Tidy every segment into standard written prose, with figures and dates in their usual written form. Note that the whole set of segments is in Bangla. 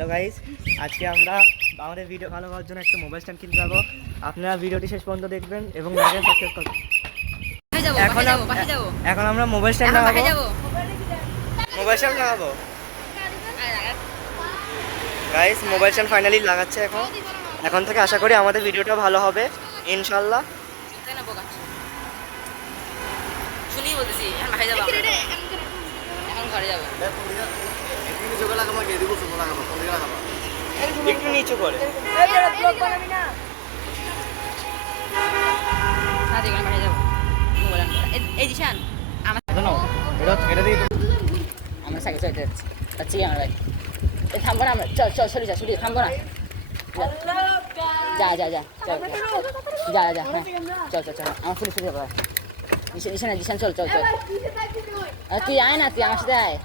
হ্যালো গাইস, আজকে আমরা আমাদের ভিডিও ভালো হওয়ার জন্য একটা মোবাইল স্ট্যান্ড কিনতে যাবো। আপনারা ভিডিওটি শেষ পর্যন্ত দেখবেন এবং লাইক সাবস্ক্রাইব করবেন। এখন আমরা মোবাইল স্ট্যান্ড লাগাবো। গাইস, মোবাইল স্ট্যান্ড ফাইনালি লাগাচ্ছে। এখন থেকে আশা করি আমাদের ভিডিওটা ভালো হবে ইনশাল্লাহ। একটু নিচু করে আমরা সাইকেল চালাতে যাচ্ছি আমরা ভাই থামবো না আমরা চল চলি থামবো না যা হ্যাঁ চল আমার ফুলি যাবো নিশান চল তুই আয় না তুই আমার সাথে আয়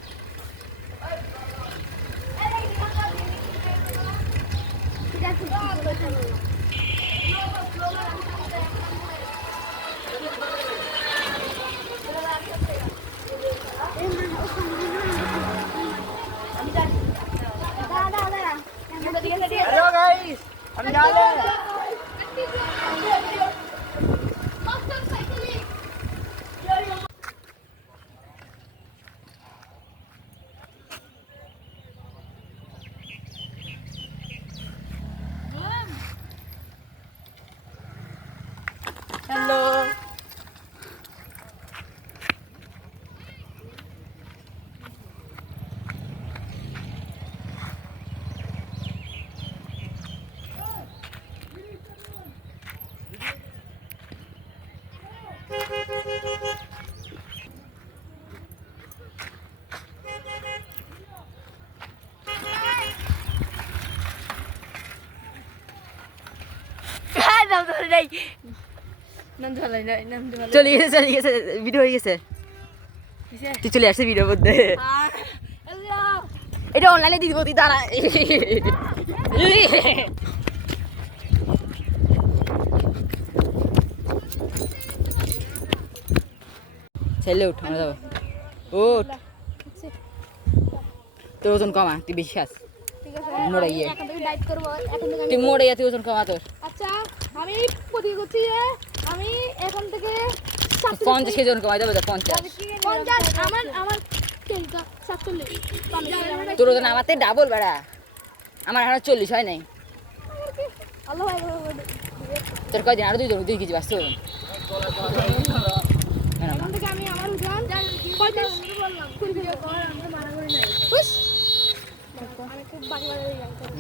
হ্যালো গাইস, আমি যাবো। হ্যালো চলে গেছে ভিডিও হয়ে গেছে তুই চলে আসছে ভিডিওর মধ্যে এটা অনলাইনে দিয়ে দিব তুই দাঁড়া ছেলে উঠ আমরা যাবো উঠ তোর ওজন কমা তুই বেশি খাস মোড়ে গিয়ে তুই মোড়ে গিয়ে তুই ওজন কমা তোর আচ্ছা আমি প্রতিজ্ঞা করছি যে আমি এখন থেকে 50 কেজি ওজন কমাই যাবে 50 আমার তেলটা 47 তোর ওজন আমাতে ডাবল বাড়া আমার এখন 40 হয় নাই আল্লাহ ভাই তোর কয়দিন আরো 2 কেজি বাড়ছে ওজন এখন থেকে আমি আমার ওজন 45 বললাম ভিডিও কর আমরা মারামারি নাই খুশ আমি খুব বাড়ি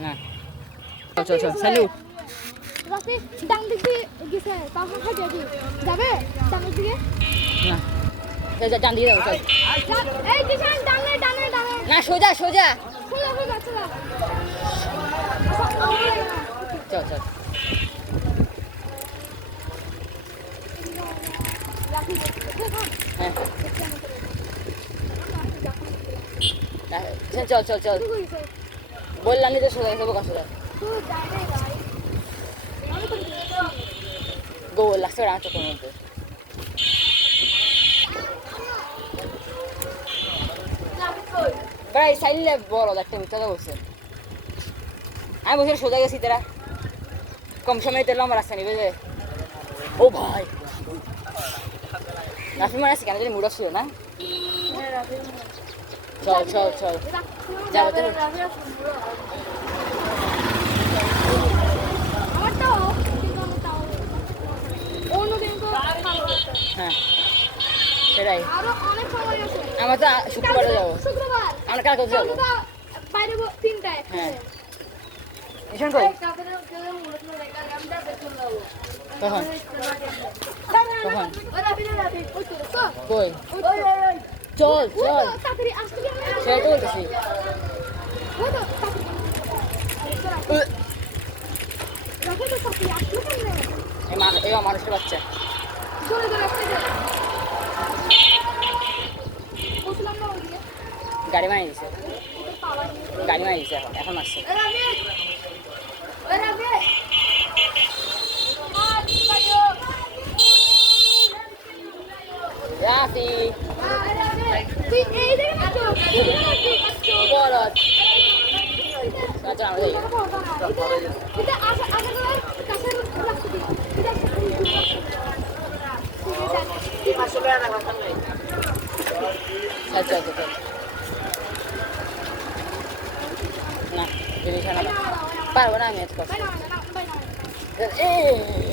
না চল স্যালুট রাতে ডান দিকে গেছে তাহলে হাঁটে যাবে ডান দিকে না ডান দিকে যাবো চল এই কিষান ডানে না সোজা চল চল বললাম নি তো সোজা যাবো সোজা গোল লাগছে আমার চোখের মধ্যে প্রায় সাইলে বড় একটা মিথ্যা বলছে আমি বসে সোজা গেছি তারা কম সময় তেল আমার রাস্তা নিবে যে ও ভাই রাফি মানে আছে কেন যদি মুড ছিল না চল যাবো তো হ্যাঁ সেটাই আমরা তো শুক্রবারে যাবো আমরা কালকে যাবো বাইরে 3টায় হ্যাঁ ঈশান কই কখন কই চল সেটাই তো বলতেছি এই মানুষের বাচ্চা গাড়ি মারিয়ে দিছে এখন আসছে রাফি বলদ তো আমরা যাই এটা আশা আশা করার কাছে রাখতে দিই এটা আচ্ছা আচ্ছা আচ্ছা না জিনিস আনা পারবো না আমি আজকে বাইনা বাইনা বাইনা এই